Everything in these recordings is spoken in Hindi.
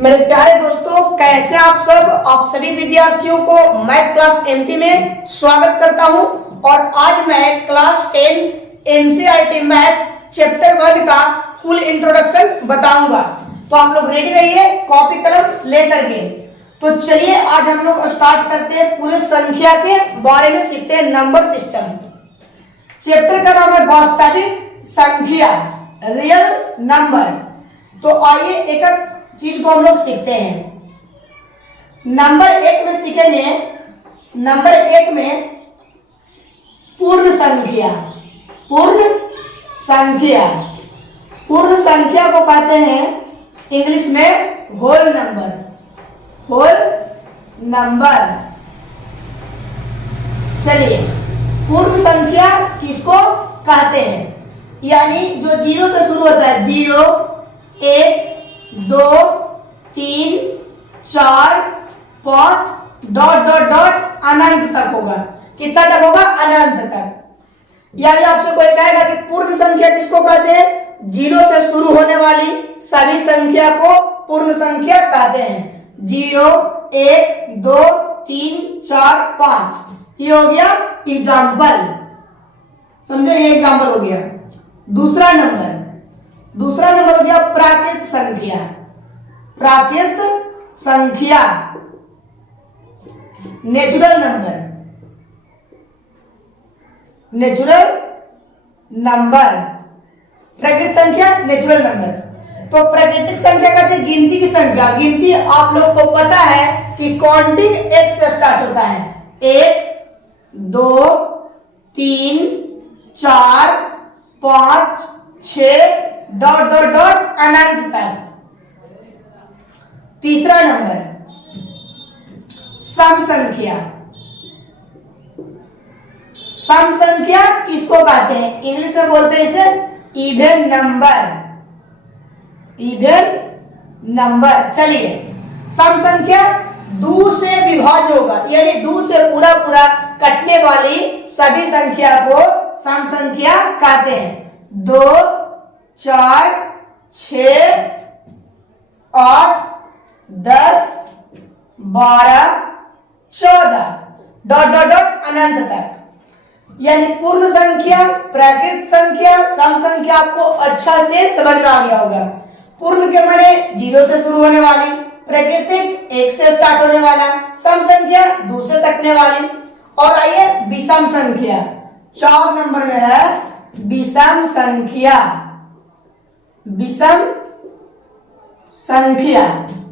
मेरे प्यारे दोस्तों, कैसे आप सभी विद्यार्थियों को मैथ क्लास एमपी में स्वागत करता हूं। और आज मैं क्लास 10 एनसीईआरटी मैथ चैप्टर 1 का फुल इंट्रोडक्शन बताऊंगा। तो आप लोग रेडी रहिए कॉपी कलम लेकर के। तो चलिए आज हम लोग स्टार्ट करते हैं, पूरे संख्या के बारे में सीखते हैं, नंबर सिस्टम। चैप्टर का नाम है वास्तविक संख्या, रियल नंबर। तो आइए एक एक चीज को हम लोग सीखते हैं। नंबर 1 में सीखेंगे, नंबर 1 में पूर्ण संख्या। पूर्ण संख्या, पूर्ण संख्या को कहते हैं इंग्लिश में होल नंबर। Whole number. चलिए, पूर्ण संख्या किसको कहते हैं? यानी जो 0 से शुरू होता है, 0, 1, 2, 3, 4, 5 डॉट डॉट डॉट अनंत तक होगा। कितना तक होगा? अनंत तक। यानी आपसे कोई कहेगा कि पूर्ण संख्या किसको कहते हैं? 0 से शुरू होने वाली सभी संख्या को पूर्ण संख्या कहते हैं। 0, 1, 2, 3, 4, 5। ये हो गया एग्जाम्पल, समझो, ये एग्जाम्पल हो गया। दूसरा नंबर हो गया प्राकृत संख्या। प्राकृत संख्या, नेचुरल नंबर। नेचुरल नंबर, प्राकृतिक संख्या, नेचुरल नंबर। तो प्राकृतिक संख्या कहते हैं गिनती की संख्या। गिनती आप लोग को पता है कि काउंटिंग 1 से स्टार्ट होता है। 1, 2, 3, 4, 5, 6 डॉट डॉट डॉट अनंत तक। तीसरा नंबर सम संख्या। सम संख्या किसको कहते हैं? इंग्लिश में बोलते हैं इसे इवन नंबर। Even number. चलिए, सम संख्या 2 से विभाज्य होगा, यानी 2 से पूरा पूरा कटने वाली सभी संख्या को सम संख्या कहते हैं। 2, 4, 6, 8, 10, 12, 14 डॉट डॉट डॉट अनंत तक। यानी पूर्ण संख्या, प्राकृतिक संख्या, सम संख्या आपको अच्छा से समझ में आ गया होगा। पूर्ण के माने 0 से शुरू होने वाली, प्राकृतिक 1 से स्टार्ट होने वाला, सम संख्या 2 से कटने वाली। और आइए विषम संख्या, 4 नंबर में है विषम संख्या। विषम संख्या,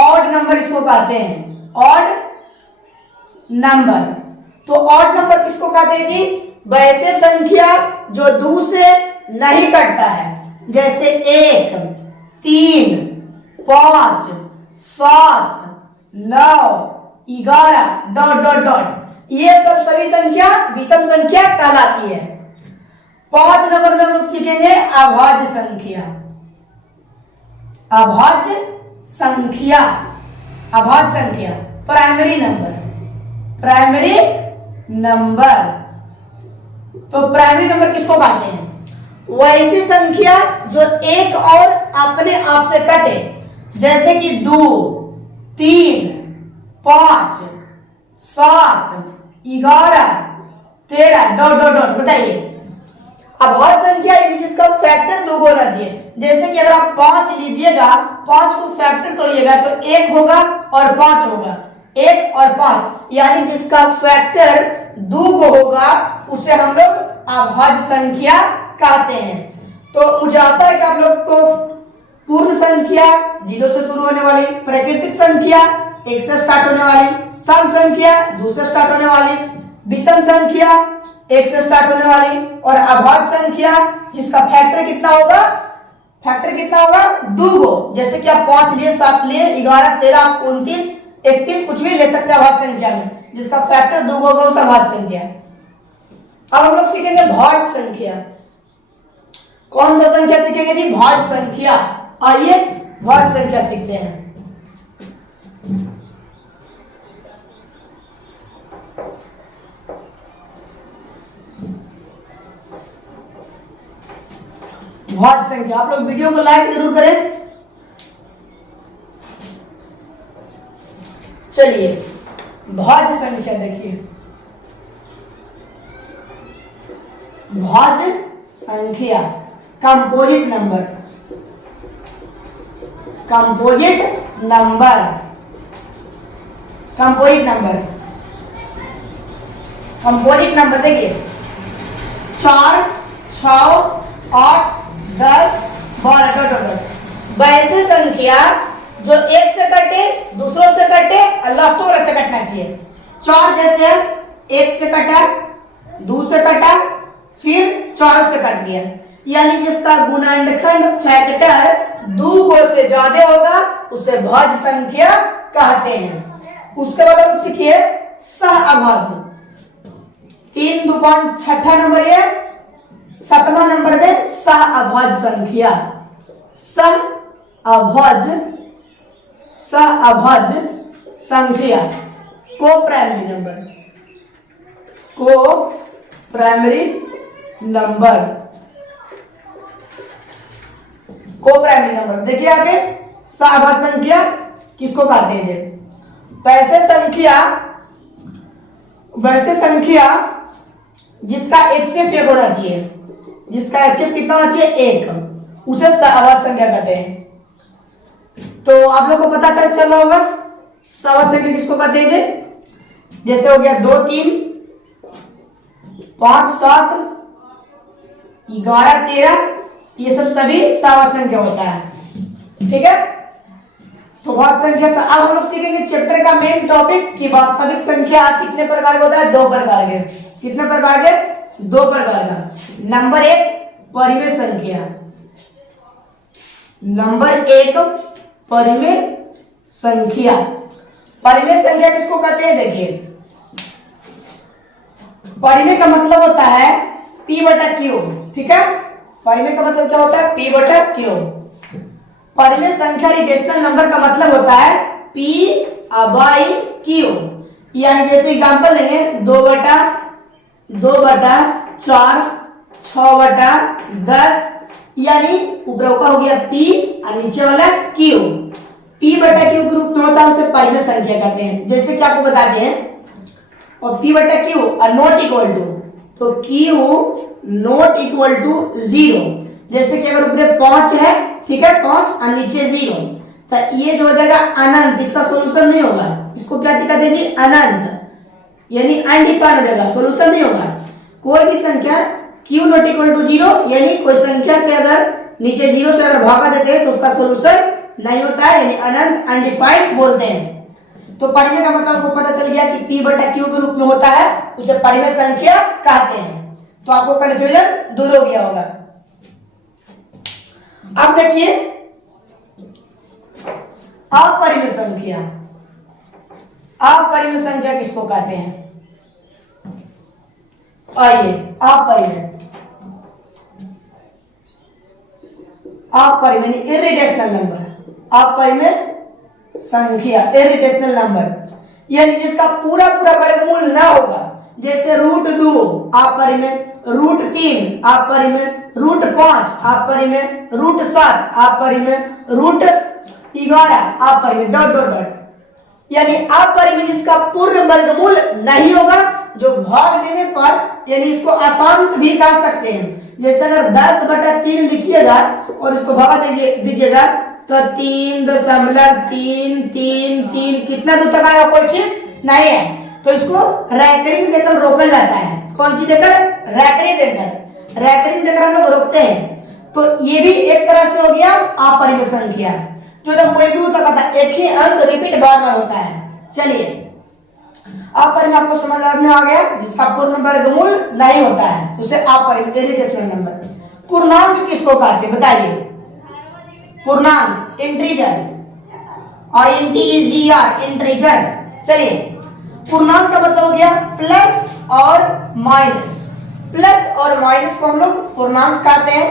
ऑड नंबर इसको कहते हैं, ऑड नंबर। तो ऑड नंबर किसको कहते हैं जी? वैसे संख्या जो 2 से नहीं कटता है, जैसे 1, 3, 5, 7, 9, 11 डॉट डॉट डॉट। ये सब सभी संख्या विषम संख्या कहलाती है। 5 नंबर में हम लोग सीखेंगे अभाज्य संख्या। अभाज्य संख्या, अभाज्य संख्या, प्राइमरी नंबर। Primary number. तो प्राइमरी नंबर किसको कहते हैं? वैसी संख्या जो एक और अपने आप से कटे, जैसे कि 2, 3, 5, 7, 11, 13 डॉट डॉट डॉट। बताइए, अभाज्य संख्या यदि जिसका फैक्टर 2 होना चाहिए। जैसे कि अगर आप 5 लीजिएगा, 5 को फैक्टर तोड़िएगा तो 1 होगा और 5 होगा। 1 और 5, यानी जिसका फैक्टर 2 होगा उसे हम लोग अभाज्य संख्या कहते हैं। तो मुझे आशा है कि आप लोग को पूर्ण संख्या 0 से शुरू होने वाली, प्राकृतिक संख्या 1 से स्टार्ट होने वाली, सम संख्या 2 से स्टार्ट होने वाली, विषम संख्या 1 से स्टार्ट होने वाली, और अभाज्य संख्या जिसका फैक्टर कितना होगा? फैक्टर कितना होगा? 2। जैसे कि आप 5 लिए, 7 लिए, 11, 13, 29, 31 कुछ भी ले सकते हैं अभाज्य संख्या में, जिसका फैक्टर 2 होगा उस अभाज्य संख्या। अब हम लोग सीखेंगे भाज्य संख्या। कौन सा संख्या सीखेंगे जी? भाज्य संख्या। आइए भाज्य संख्या सीखते हैं। भाज्य संख्या, आप लोग वीडियो को लाइक जरूर करें। चलिए भाज्य संख्या देखिए, भाज्य संख्या composite number, composite number, composite number, composite number देखिए 4, 6, 8, 10, 12 डॉट। वैसे संख्या जो एक से कटे, दूसरों से कटे और लास्ट वाले से कटना चाहिए। 4 जैसे एक से कटा, 2 से कटा, फिर 4 से कट गया, यानी जिसका गुणनखंड फैक्टर 2 से ज्यादा होगा उसे भाज्य संख्या कहते हैं। उसके बाद हम सीखिए सह अभाज्य। 3 2 5 छठा नंबर है, 7वां नंबर में सह अभाज्य संख्या, सह अभाज्य, सह अभाज्य संख्या को प्राइमरी नंबर, को प्राइमरी नंबर, को प्राइमरी नंबर। देखिए आगे सह अभाज्य संख्या किसको कहते हैं? वैसे संख्या जिसका HCF होना चाहिए, जिसका HCF कितना होना चाहिए? 1, उसे सह अभाज्य संख्या कहते हैं। तो आप लोग को पता चल रहा होगा सह अभाज्य संख्या किसको कहते हैं? जैसे हो गया 2 3 5 7 11 13, ये सब सभी सह अभाज्य संख्या होता है। ठीक है, तो भाज्य संख्या से अब हम लोग सीखेंगे चैप्टर का मेन टॉपिक कि वास्तविक संख्या कितने प्रकार का होता है? 2 प्रकार के। कितने प्रकार के? 2 प्रकार का। नंबर 1 परिमेय संख्या, नंबर 1 परिमेय संख्या। परिमेय संख्या किसको कहते हैं? देखिए परिमेय का मतलब होता है P/Q। ठीक है, परिमेय का मतलब क्या होता है? P/Q। परिमेय संख्या रिटेशनल नंबर का मतलब होता है P/Q। यानी जैसे एग्जांपल लेंगे 2/4, 6/10, यानी ऊपर का हो गया P और नीचे वाला Q। P/Q के रूप में होता है, उसे परिमेय संख्या कहते हैं। जैसे कि आपको बताते हैं और P/Q और नॉट इक्वल टू, तो Q नॉट इक्वल टू 0। जैसे कि अगर ऊपर 5 है, ठीक है, 5 और नीचे 0, तो ये जो हो जाएगा अनंत, इसका सॉल्यूशन नहीं होगा। इसको क्या कहते हैं जी? अनंत, यानी अनडिफाइंड हो जाएगा, सॉल्यूशन नहीं होगा। कोई भी संख्या Q नॉट इक्वल टू 0, यानी कोई संख्या के अगर नीचे 0 से अगर भागा देते हैं तो उसका सॉल्यूशन नहीं होता है, यानी अनंत, अनडिफाइंड बोलते हैं। तो परिमेय का मतलब आपको पता चल गया कि P/Q के रूप में होता है, उसे परिमेय संख्या कहते हैं। तो आपको कंफ्यूजन दूर हो गया होगा। अब देखिए अपरिमेय संख्या। अपरिमेय संख्या किसको कहते हैं? आइए अपरिमेय, अपरिमेय इरिटेशनल नंबर, अपरिमेय संख्या इरिटेशनल नंबर, यानी जिसका पूरा वर्गमूल ना होगा। जैसे √2 अपरिमेय, √3 अपरिमेय, √5 अपरिमेय, √7 अपरिमेय, √11 अपरिमेय, डॉट डॉट डॉट, यानी अपरिमेय जिसका पूर्ण वर्गमूल नहीं होगा, जो भाग देने पर यानी इसको अशांत भी कह सकते हैं। जैसे अगर 10/3 लिखिएगा और इसको भागा दीजिएगा तो 3.333 कितना दूर तक आएगा? कोई ठीक नहीं है। तो इसको रैकरिंग देकर रोका जाता है। कौन चीज देकर? रैकरिंग देकर, रैकरिंग देकर हम लोग रोकते हैं। तो ये भी एक तरह से हो गया अपरिमेय संख्या, जो एकदम बड़ी दूर तक आता है, एक ही अंक रिपीट बार होता है। चलिए अपरिमेय आपको समझ में आ गया, जिसका पूर्ण वर्गमूल नहीं होता है उसे अपरिमेय इरिटेशनल नंबर। पूर्णांक किसको कहते हैं? बताइए। पूर्णांक इंटीजर और इंटीजर, इंटीजर। चलिए पूर्णांक का मतलब हो गया प्लस और माइनस। प्लस और माइनस को हम लोग पूर्णांक कहते हैं।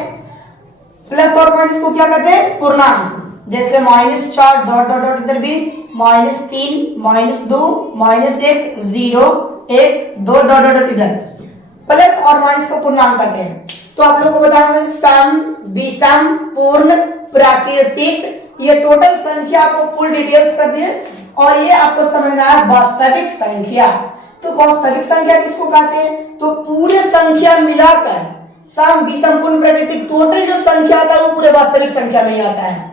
प्लस और माइनस को क्या कहते हैं? पूर्णांक। जैसे -4 डॉट डॉट डॉट, इधर भी -3 -2 -1 0 1 2 डॉट डॉट इधर। प्लस और माइनस को पूर्णांक कहते हैं। तो आप लोग को बताऊंगा सम, विषम, पूर्ण, प्राकृतिक, ये टोटल संख्या आपको फुल डिटेल्स कर दिए। और ये आपको समझना है वास्तविक संख्या। तो वास्तविक संख्या किसको कहते हैं? तो पूरे संख्या मिलाकर सम विषम पूर्ण प्राकृतिक टोटल जो संख्या आता है वो पूरे वास्तविक संख्या में ही आता है।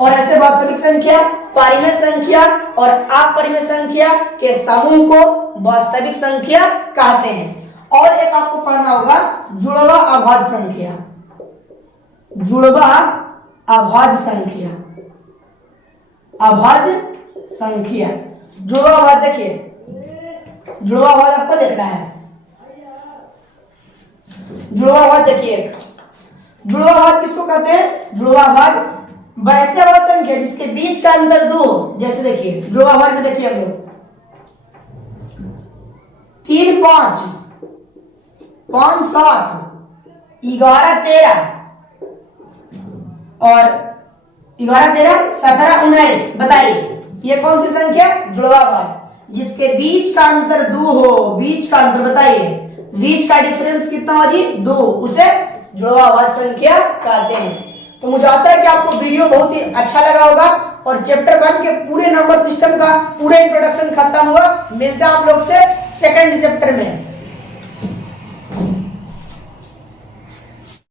और ऐसे वास्तविक संख्या, परिमेय संख्या और अपरिमेय संख्या के समूह को वास्तविक संख्या कहते हैं। और एक आपको पढ़ना होगा जुड़वा अभाज्य संख्या। जुड़वा अभाज्य संख्या, अभाज्य संख्या, जुड़वा अभाज्य देखिए, जुड़वा अभाज्य आपको देखना है। जुड़वा अभाज्य देखिए, जुड़वा अभाज्य किसको कहते हैं? जुड़वा अभाज्य वैसे अभाज्य संख्या जिसके बीच का अंतर 2 हो। जैसे देखिए जुड़वा अभाज्य में देखिए हम लोग 3 5 5 7 11 13 और 11 13 17 19। बताइए ये कौन सी संख्या? जुड़वा अभाज्य जिसके बीच का अंतर 2 हो। बीच का अंतर बताइए, बीच का डिफरेंस कितना हो जी? 2, उसे जुड़वा अभाज्य संख्या कहते हैं। तो मुझे आशा है कि आपको वीडियो बहुत ही अच्छा लगा होगा और चैप्टर 1 के पूरे नंबर सिस्टम का पूरे इंट्रोडक्शन खत्म हुआ। मिलता है आप लोग से सेकंड चैप्टर में।